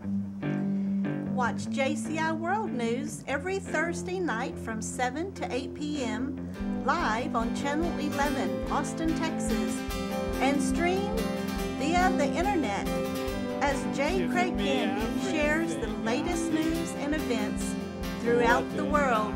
Watch JCI World News every Thursday night from 7 to 8 p.m. live on Channel 11, Austin, Texas, and stream via the internet as J. Craig Gandy shares the latest news and events throughout the world.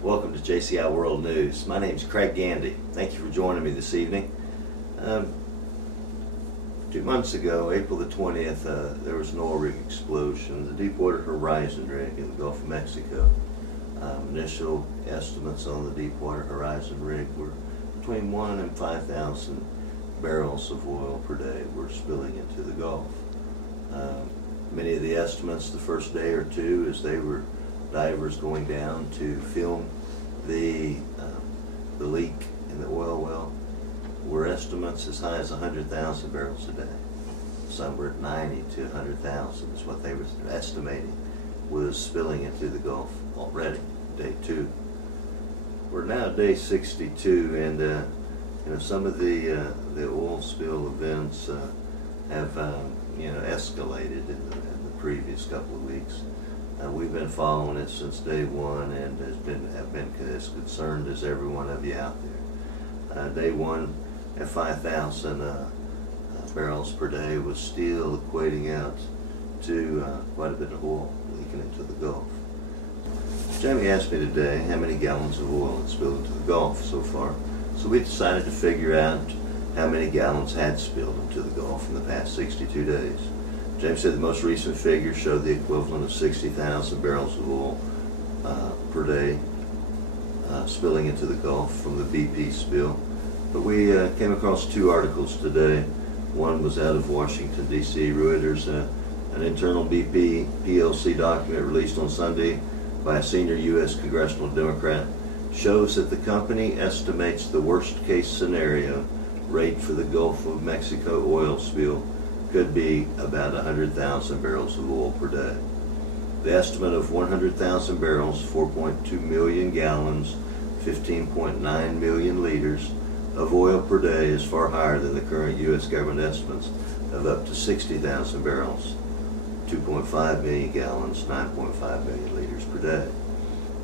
Welcome to JCI World News. My name is Craig Gandy. Thank you for joining me this evening. 2 months ago, April the 20th, there was an oil rig explosion, the Deepwater Horizon rig in the Gulf of Mexico. Initial estimates on the Deepwater Horizon rig were between 1 and 5,000 barrels of oil per day were spilling into the Gulf. Many of the estimates the first day or two, as they were divers going down to film the leak in the oil well, were estimates as high as 100,000 barrels a day. Some were at 90 to 100,000 is what they were estimating was spilling into the Gulf already, day 2. We're now at day 62, and you know, some of the oil spill events have escalated in the previous couple of weeks. We've been following it since day 1 and have been as concerned as every one of you out there. Day 1 at 5,000 barrels per day was still equating out to quite a bit of oil leaking into the Gulf. Jamie asked me today how many gallons of oil had spilled into the Gulf so far, so we decided to figure out how many gallons had spilled into the Gulf in the past 62 days. James said the most recent figures showed the equivalent of 60,000 barrels of oil per day spilling into the Gulf from the BP spill. But we came across 2 articles today. One was out of Washington, D.C. Reuters, an internal BP PLC document released on Sunday by a senior U.S. congressional Democrat shows that the company estimates the worst-case scenario rate for the Gulf of Mexico oil spill could be about 100,000 barrels of oil per day. The estimate of 100,000 barrels, 4.2 million gallons, 15.9 million liters of oil per day is far higher than the current U.S. government estimates of up to 60,000 barrels, 2.5 million gallons, 9.5 million liters per day,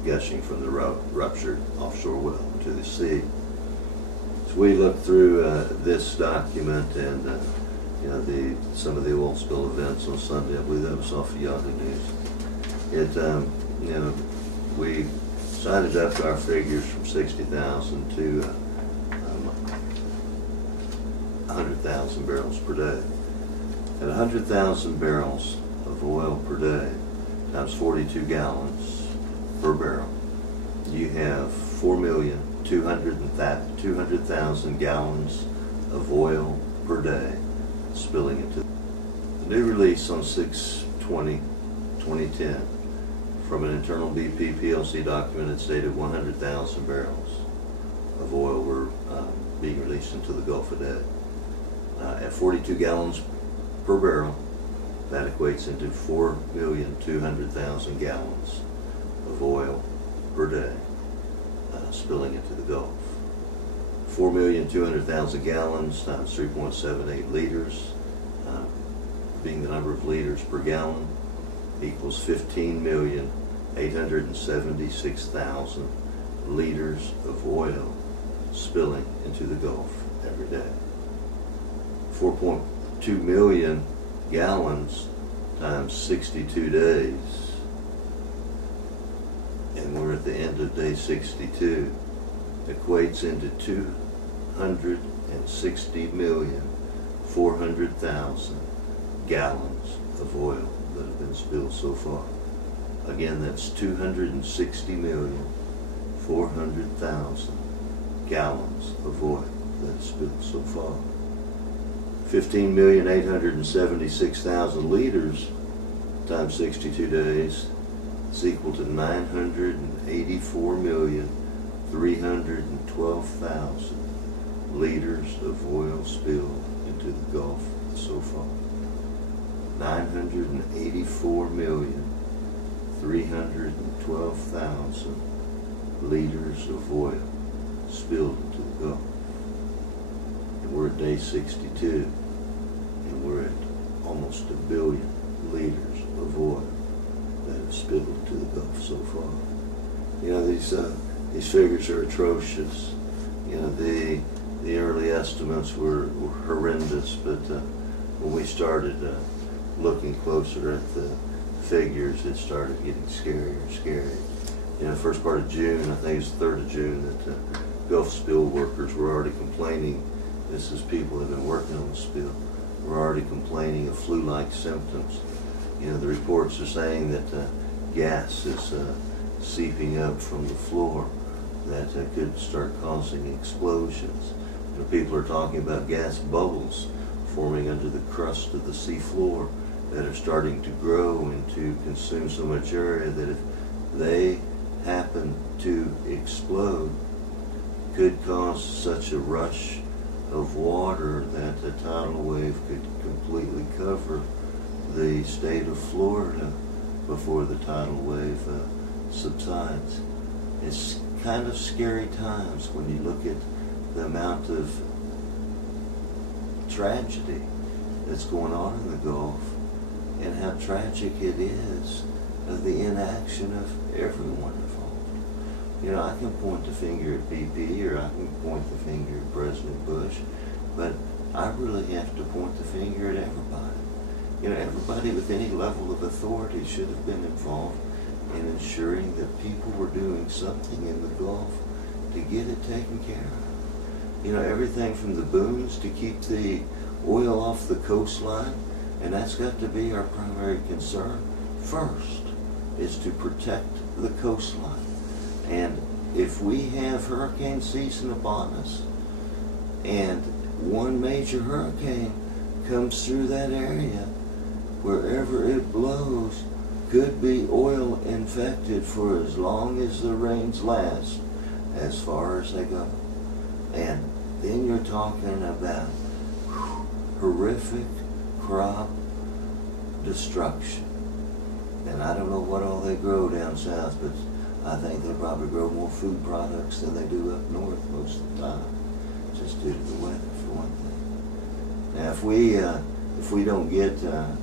gushing from the ruptured offshore well into the sea. So we looked through this document and some of the oil spill events on Sunday. I believe that was off of Yahoo News. We sided up our figures from 60,000 to 100,000 barrels per day. At 100,000 barrels of oil per day times 42 gallons per barrel, you have 4,200,000 gallons of oil per day spilling into the new release on 6/20/2010 from an internal BP PLC document. It stated 100,000 barrels of oil were being released into the Gulf a day. At 42 gallons per barrel, that equates into 4,200,000 gallons of oil per day spilling into the Gulf. 4,200,000 gallons times 3.78 liters, being the number of liters per gallon, equals 15,876,000 liters of oil spilling into the Gulf every day. 4.2 million gallons times 62 days, and we're at the end of day 62, equates into 260,400,000 gallons of oil that have been spilled so far. Again, that's 260,400,000 gallons of oil that have spilled so far. 15,876,000 liters times 62 days is equal to 984,312,000 liters of oil spilled into the Gulf so far. 984,312,000 liters of oil day 62, and we're at almost 1 billion liters of oil that have spilled into the Gulf so far. You know, these figures are atrocious. You know, the early estimates were horrendous, but when we started looking closer at the figures, it started getting scarier and scarier. You know, first part of June, I think it's the 3rd of June, that Gulf spill workers were already complaining. This is people that have been working on the spill. Were already complaining of flu-like symptoms. You know, the reports are saying that gas is seeping up from the floor that could start causing explosions. You know, people are talking about gas bubbles forming under the crust of the sea floor that are starting to grow and to consume so much area that if they happen to explode, could cause such a rush of water that a tidal wave could completely cover the state of Florida before the tidal wave subsides. It's kind of scary times when you look at the amount of tragedy that's going on in the Gulf and how tragic it is of the inaction of everyone involved. You know, I can point the finger at BP or I can point the finger at President Bush, but I really have to point the finger at everybody. You know, everybody with any level of authority should have been involved in ensuring that people were doing something in the Gulf to get it taken care of. You know, everything from the booms to keep the oil off the coastline, and that's got to be our primary concern first, is to protect the coastline. And if we have hurricane season upon us, and one major hurricane comes through that area, wherever it blows could be oil infected for as long as the rains last, as far as they go. And then you're talking about horrific crop destruction. And I don't know what all they grow down south, but I think they probably grow more food products than they do up north most of the time, just due to the weather, for one thing. Now, if we don't get a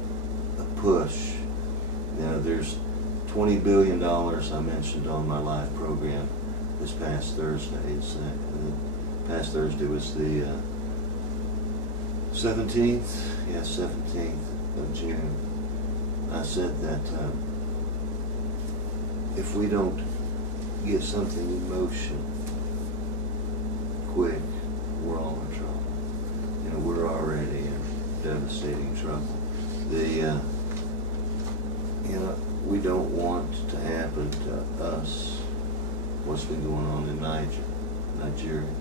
push, you know, there's $20 billion I mentioned on my live program this past Thursday. Past Thursday was the 17th, yeah, 17th of June. I said that if we don't get something in motion quick, we're all in trouble. You know, we're already in devastating trouble. You know, we don't want to happen to us what's been going on in Nigeria.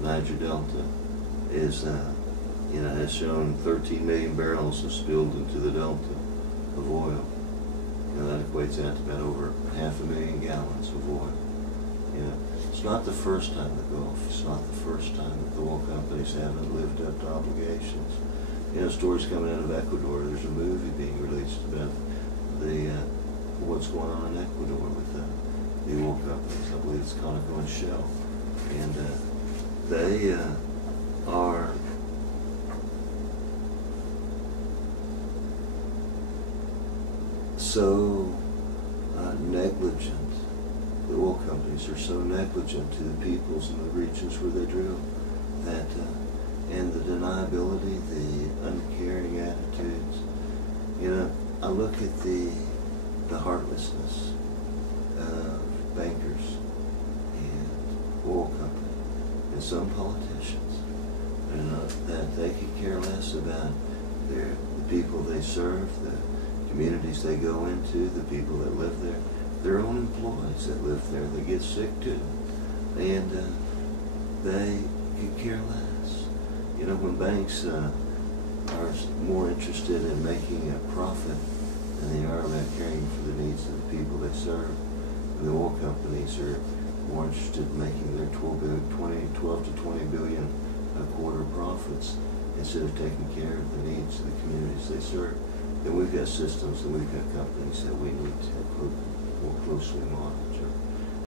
Niger Delta is, you know, has shown 13 million barrels have spilled into the Delta of oil. You know, that equates out to about over 500,000 gallons of oil. You know, it's not the first time the Gulf, it's not the first time that the oil companies haven't lived up to obligations. You know, stories coming out of Ecuador, there's a movie being released about what's going on in Ecuador with the oil companies. I believe it's Conoco and Shell. And they are so negligent. The oil companies are so negligent to the peoples in the regions where they drill that, and the deniability, the uncaring attitudes. You know, I look at the heartlessness of bankers and oil companies and some politicians, you know, that they could care less about the people they serve, the communities they go into, the people that live there, their own employees that live there, they get sick too, and they could care less. You know, when banks are more interested in making a profit than they are about caring for the needs of the people they serve, and the oil companies are more interested in making their 12 to 20 billion a quarter profits instead of taking care of the needs of the communities they serve, then we've got systems and we've got companies that we need to more closely monitor.